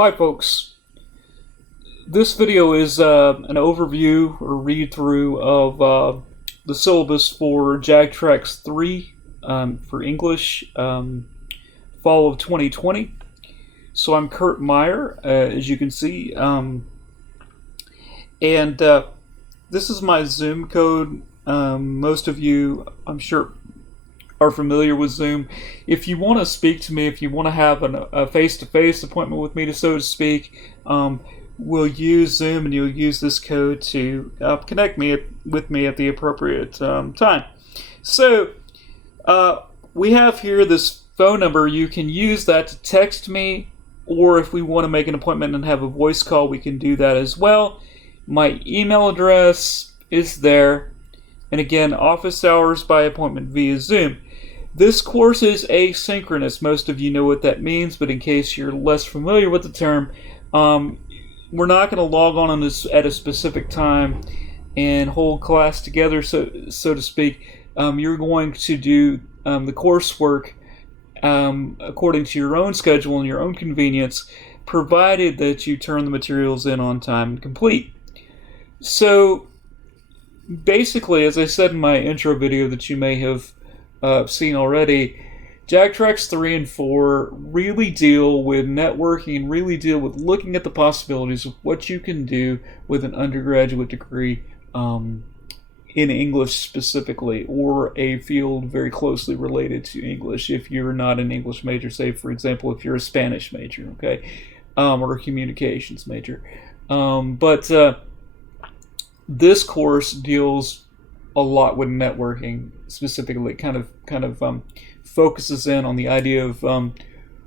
Hi folks, this video is an overview or read through of the syllabus for JagTrax 3 for English, fall of 2020. So I'm Kurt Meyer, as you can see, and this is my Zoom code. Most of you, I'm sure, are familiar with Zoom. If you want to speak to me, if you want to have a face-to-face appointment with me, so to speak, we'll use Zoom, and you'll use this code to connect with me at the appropriate time. So we have here this phone number. You can use that to text me, or if we want to make an appointment and have a voice call, we can do that as well. My email address is there. And again, office hours by appointment via Zoom. This course is asynchronous. Most of you know what that means, but in case you're less familiar with the term, we're not going to log on this at a specific time and hold class together, so to speak. You're going to do the coursework according to your own schedule and your own convenience, provided that you turn the materials in on time and complete. So basically, as I said in my intro video that you may have seen already, JagTrax 3 and 4 really deal with networking and really deal with looking at the possibilities of what you can do with an undergraduate degree in English specifically, or a field very closely related to English if you're not an English major, say for example if you're a Spanish major, okay, or a communications major. But this course deals a lot with networking, specifically kind of focuses in on the idea of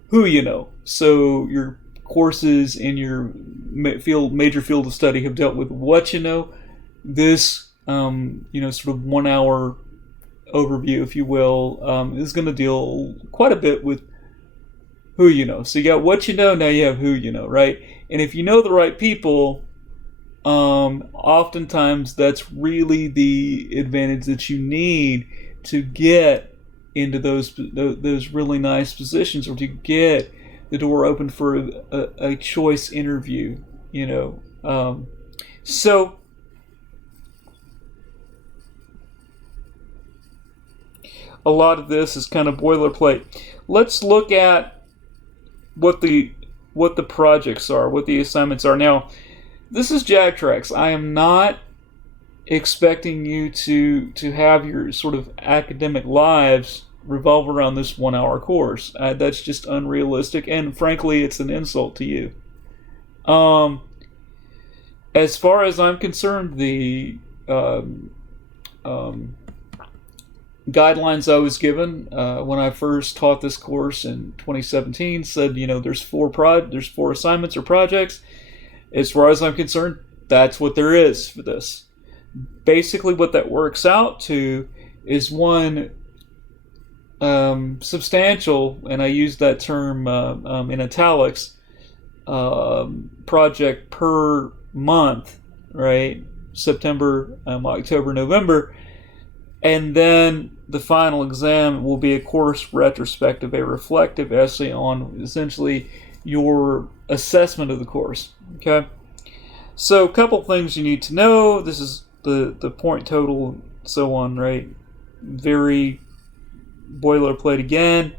who you know. So your courses in your major field of study have dealt with what you know. This sort of 1 hour overview, if you will, is going to deal quite a bit with who you know. So you got what you know, now you have who you know, right? And if you know the right people, oftentimes that's really the advantage that you need to get into those really nice positions, or to get the door open for a choice interview, so a lot of this is kind of boilerplate. Let's look at what the projects are, what the assignments are. Now, this is JagTrax. I am not expecting you to have your sort of academic lives revolve around this 1 hour course. That's just unrealistic, and frankly, it's an insult to you. As far as I'm concerned, the guidelines I was given when I first taught this course in 2017 said, there's four assignments or projects. As far as I'm concerned, that's what there is for this. Basically, what that works out to is one substantial, and I use that term in italics, project per month, right? September, October, November. And then the final exam will be a course retrospective, a reflective essay on essentially your assessment of the course. Okay, so a couple things you need to know. This is the point total and so on, right? Very boilerplate again.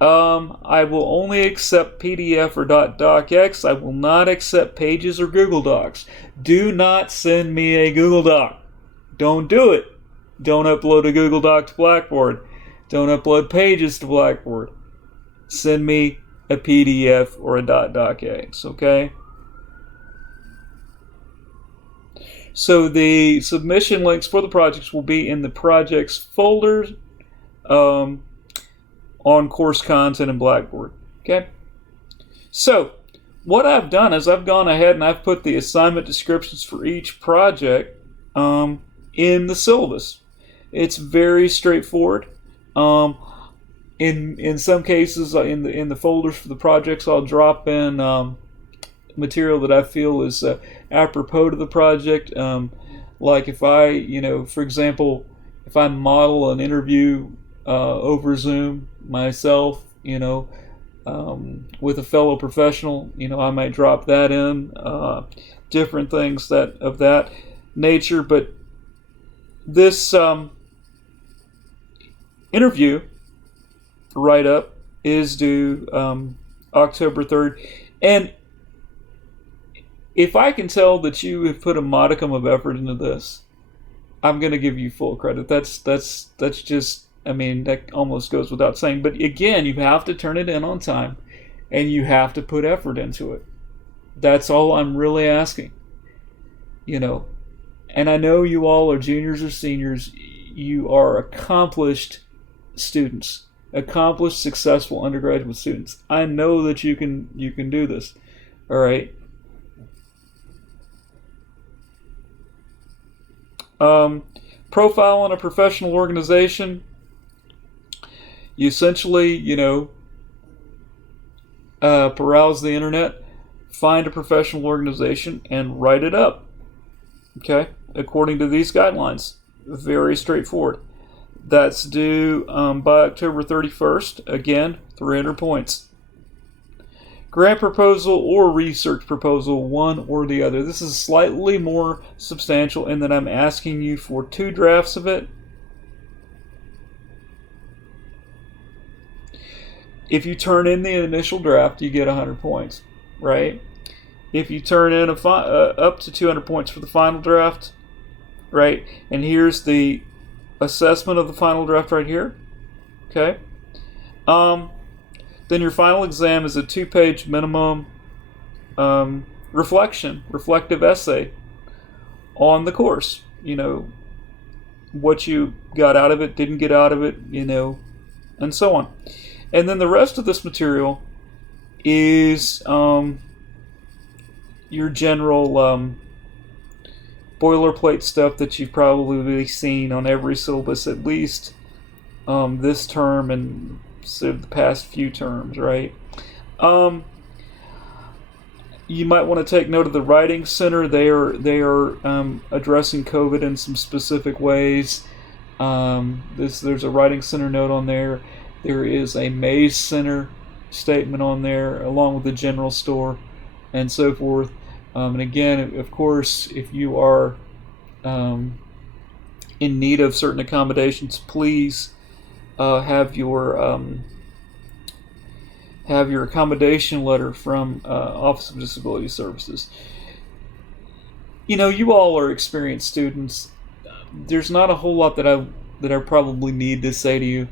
I will only accept PDF or .docx. I will not accept Pages or Google Docs. Do not send me a Google Doc. Don't do it. Don't upload a Google Doc to Blackboard. Don't upload Pages to Blackboard. Send me a PDF or a .docx, okay? So the submission links for the projects will be in the projects folder on course content in Blackboard, okay? So what I've done is I've gone ahead and I've put the assignment descriptions for each project in the syllabus. It's very straightforward. In some cases, in the folders for the projects, I'll drop in material that I feel is apropos to the project. Like if I, for example, if I model an interview over Zoom myself, with a fellow professional. I might drop that in, different things that of that nature. But this interview write-up is due October 3rd. And if I can tell that you have put a modicum of effort into this, I'm going to give you full credit. That's just, that almost goes without saying. But again, you have to turn it in on time, and you have to put effort into it. That's all I'm really asking. And I know you all are juniors or seniors. You are accomplished students, accomplished, successful undergraduate students. I know that you can do this. All right. Profile on a professional organization. You essentially, browse the internet, find a professional organization, and write it up. Okay, according to these guidelines. Very straightforward. That's due by October 31st. Again, 300 points. Grant proposal or research proposal, one or the other. This is slightly more substantial in that I'm asking you for 2 drafts of it. If you turn in the initial draft, you get 100 points, right? If you turn in up to 200 points for the final draft, right? And here's the assessment of the final draft right here, okay? Then your final exam is a 2-page minimum reflective essay on the course. What you got out of it, didn't get out of it, and so on. And then the rest of this material is your general boilerplate stuff that you've probably seen on every syllabus at least this term and the past few terms, right? You might want to take note of the Writing Center. They are addressing COVID in some specific ways. There's a Writing Center note on there. There is a Maze Center statement on there, along with the general store and so forth. And again, of course, if you are in need of certain accommodations, please have your accommodation letter from Office of Disability Services. You all are experienced students. There's not a whole lot that I probably need to say to you.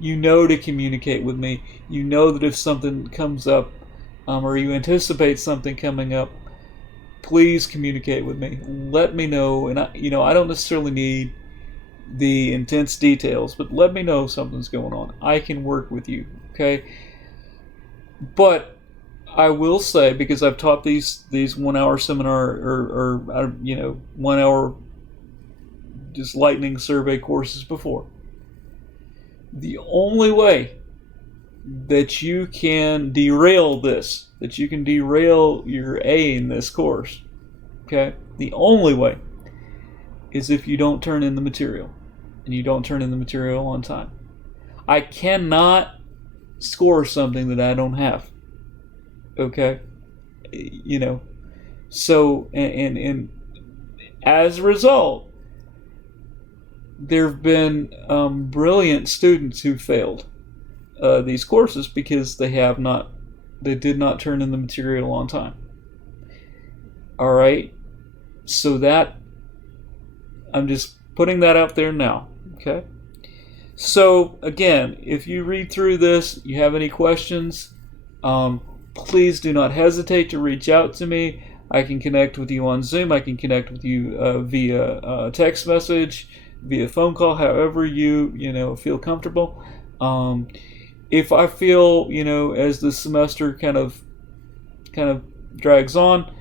To communicate with me. That if something comes up, or you anticipate something coming up, please communicate with me. Let me know. And I don't necessarily need the intense details, but let me know if something's going on. I can work with you, okay? But I will say, because I've taught these 1-hour seminar or 1 hour just lightning survey courses before, the only way that you can derail this, that you can derail your A in this course, okay, the only way is if you don't turn in the material, and you don't turn in the material on time. I cannot score something that I don't have, okay? So, and as a result, there have been brilliant students who failed these courses because they did not turn in the material on time. All right, so that I'm just putting that out there now. Okay. So again, if you read through this, you have any questions, please do not hesitate to reach out to me. I can connect with you on Zoom. I can connect with you via text message, via phone call, however you feel comfortable. If I feel as the semester kind of drags on,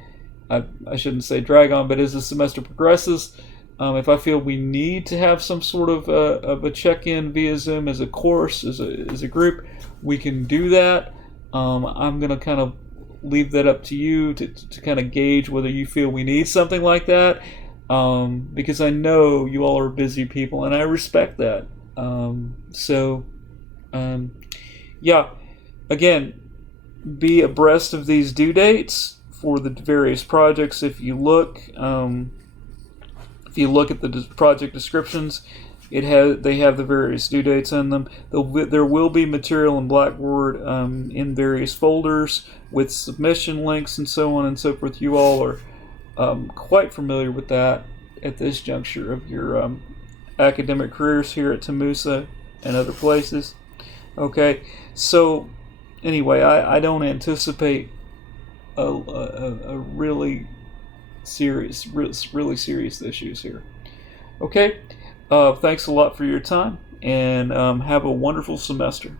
I shouldn't say drag on, but as the semester progresses, if I feel we need to have some sort of a check-in via Zoom as a course, as a group, we can do that. I'm going to kind of leave that up to you to kind of gauge whether you feel we need something like that, because I know you all are busy people, and I respect that. Yeah, again, be abreast of these due dates for the various projects. If you look at the project descriptions, they have the various due dates in them. There will be material in Blackboard in various folders with submission links and so on and so forth. You all are quite familiar with that at this juncture of your academic careers here at Tamusa and other places. Okay, so anyway, I don't anticipate a really serious issues here. Okay, thanks a lot for your time, and have a wonderful semester.